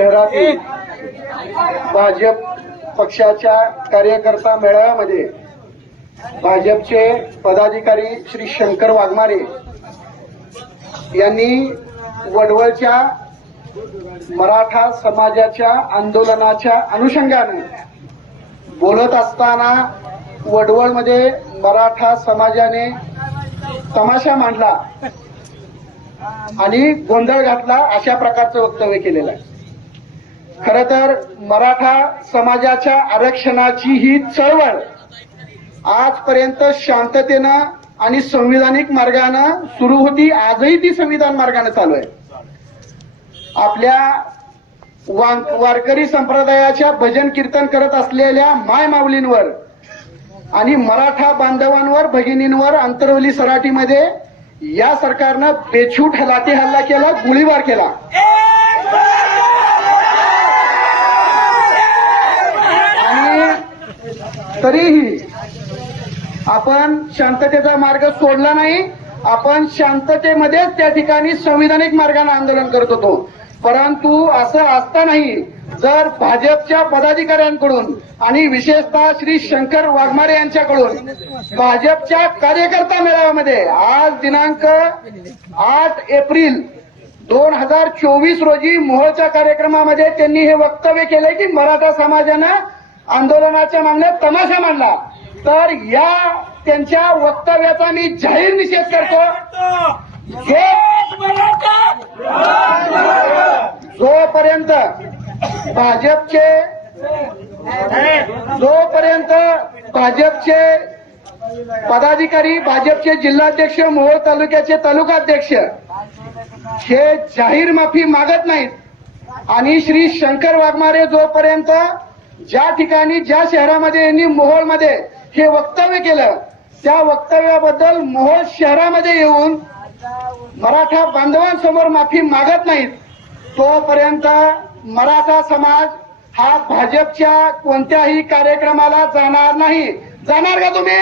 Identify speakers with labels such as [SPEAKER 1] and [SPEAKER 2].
[SPEAKER 1] शहरातील भाजप पक्षाच्या कार्यकर्ता मेळाव्यामध्ये भाजपचे पदाधिकारी श्री शंकर वाघमारे यांनी वडवळच्या मराठा समाजाच्या आंदोलनाच्या अनुषंगाने बोलत असताना वडवळमध्ये मराठा समाजाने तमाशा मांडला आणि गोंधळ घातला अशा प्रकारचं वक्तव्य केलेलं आहे. खर तर मराठा समाजाच्या आरक्षणाची ही चळवळ आजपर्यंत शांततेनं आणि संविधानिक मार्गानं सुरू होती आजही ती संविधान मार्गाने चालू आहे. आपल्या वारकरी संप्रदायाच्या भजन कीर्तन करत असलेल्या माय माऊलींवर आणि मराठा बांधवांवर भगिनींवर अंतरवली सराटीमध्ये या सरकारनं बेछूट लाठी हल्ला केला गोळीबार केला. तरीही आपण शांततेचा मार्ग सोडला नाही आपण शांततेमध्येच त्या ठिकाणी संविधानिक मार्गाने आंदोलन करत होतो. परंतु असं असतानाही जर भाजपच्या पदाधिकाऱ्यांकडून आणि विशेषतः श्री शंकर वाघमारे यांच्याकडून भाजपच्या कार्यकर्ता मेळाव्यामध्ये आज दिनांक आठ एप्रिल दोन हजार चोवीस रोजी मोहोळच्या कार्यक्रमामध्ये त्यांनी हे वक्तव्य केले की मराठा समाजानं आंदोलनाच्या मागण्यात तमाशा मांडला. तर या त्यांच्या वक्तव्याचा मी जाहीर निषेध करतो. हे जोपर्यंत भाजपचे जोपर्यंत भाजपचे पदाधिकारी भाजपचे जिल्हाध्यक्ष मोहोळ तालुक्याचे तालुकाध्यक्ष हे जाहीर माफी मागत नाहीत. आणि श्री शंकर वाघमारे जोपर्यंत ज्या ठिकाणी ज्या शहरामध्ये यांनी मोहोळमध्ये हे वक्तव्य केलं त्या वक्तव्याबद्दल मोहोळ शहरामध्ये येऊन मराठा बांधवांसमोर माफी मागत नाहीत. तोपर्यंत मराठा समाज हा भाजपच्या कोणत्याही कार्यक्रमाला जाणार नाही. जाणार का तुम्ही?